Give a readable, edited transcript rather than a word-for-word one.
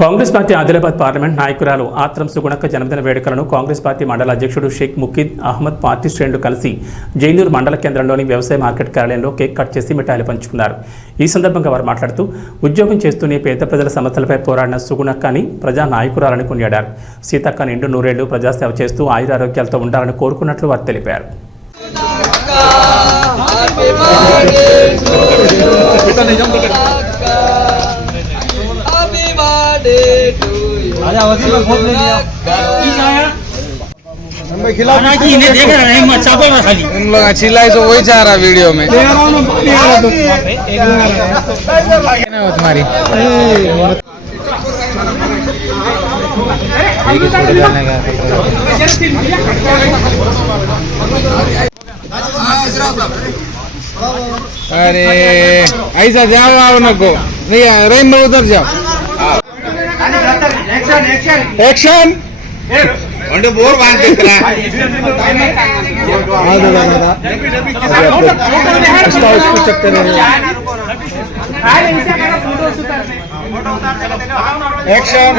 Congress party Adilabad parliament నాయకురాలు ఆత్రం సుగుణక్క జన్మదిన వేడుకలను కాంగ్రెస్ పార్టీ మండల అధ్యక్షుడు షేక్ ముకీద్ అహ్మద్ పార్టీ శ్రేణులు కలిసి జైనూర్ మండల కేంద్రంలోని వ్యవసాయ మార్కెట్ కార్యాలయంలో కేక్ కట్ చేసి మిఠాయిలు పంచుకున్నారు. ఈ సందర్భంగా వారు మాట్లాడుతూ ఉద్యోగం చేస్తూనే పేద ప్రజల సమస్యలపై పోరాడిన సుగుణక్కని ప్రజా నాయకురాలని కొనియాడారు. సీతక్క నిండు నూరేళ్లు ప్రజాసేవ చేస్తూ ఆయురారోగ్యాలతో ఉండాలని కోరుకున్నట్లు వారు తెలిపారు. तुम लोग चिल्लाई तो वही चाह रहा वीडियो में तुम्हारी अरे ऐसा जाओ आओ नको नहीं रेन में उधर जाओ एक्शन అంటే బోర్ బాంధితరా एक्शन